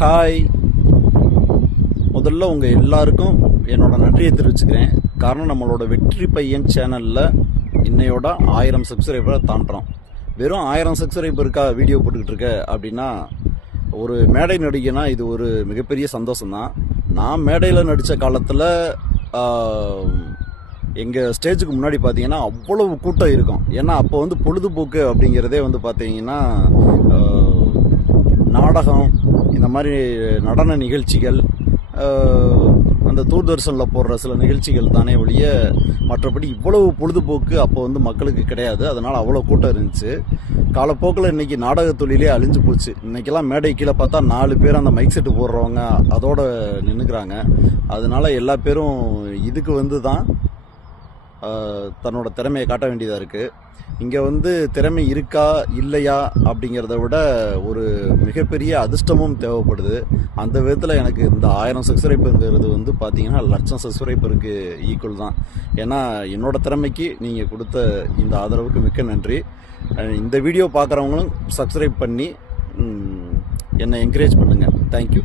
Hi. முதல்ல உங்கள் எல்லாருக்கும் என்னோட நன்றியை தெரிவிச்சுக்கிறேன். காரணம், நம்மளோட வெற்றி பையன் சேனலில் இன்னையோட 1000 சப்ஸ்கிரைபரை தாண்டுறோம். வெறும் 1000 சப்ஸ்கிரைபருக்கா வீடியோ போட்டுக்கிட்டு இருக்க அப்படின்னா, ஒரு மேடை நடிகனா இது ஒரு மிகப்பெரிய சந்தோஷம்தான். நான் மேடையில் நடித்த காலத்தில் எங்கள் ஸ்டேஜுக்கு முன்னாடி பார்த்தீங்கன்னா அவ்வளவு கூட்டம் இருக்கும். ஏன்னா அப்போ வந்து பொழுதுபோக்கு அப்படிங்கிறதே வந்து பார்த்தீங்கன்னா நாடகம், இந்த மாதிரி நடன நிகழ்ச்சிகள், அந்த தூர்தர்ஷனில் போடுற சில நிகழ்ச்சிகள் தானே ஒழிய மற்றபடி இவ்வளவு பொழுதுபோக்கு அப்போ வந்து மக்களுக்கு கிடையாது. அதனால் அவ்வளோ கூட்டம் இருந்துச்சு. காலப்போக்கில் இன்றைக்கி நாடக தொழிலே அழிஞ்சு போச்சு. இன்றைக்கெல்லாம் மேடை கீழே பார்த்தா 4 பேர் அந்த மைக் செட்டு போடுறவங்க அதோட நின்றுக்கிறாங்க. அதனால எல்லா பேரும் இதுக்கு வந்து தான் தன்னோட திறமையை காட்ட வேண்டியதாக இருக்குது. இங்கே வந்து திறமை இருக்கா இல்லையா அப்படிங்கிறத விட ஒரு மிகப்பெரிய அதிர்ஷ்டமும் தேவைப்படுது. அந்த விதத்தில் எனக்கு இந்த 1000 சப்ஸ்கிரைபருங்கிறது வந்து பார்த்தீங்கன்னா 1,00,000 சப்ஸ்கிரைபருக்கு ஈக்குவல் தான். ஏன்னா என்னோட திறமைக்கு நீங்கள் கொடுத்த இந்த ஆதரவுக்கு மிக்க நன்றி. இந்த வீடியோ பார்க்குறவங்களும் சப்ஸ்கிரைப் பண்ணி என்னை என்கரேஜ் பண்ணுங்கள். தேங்க்யூ.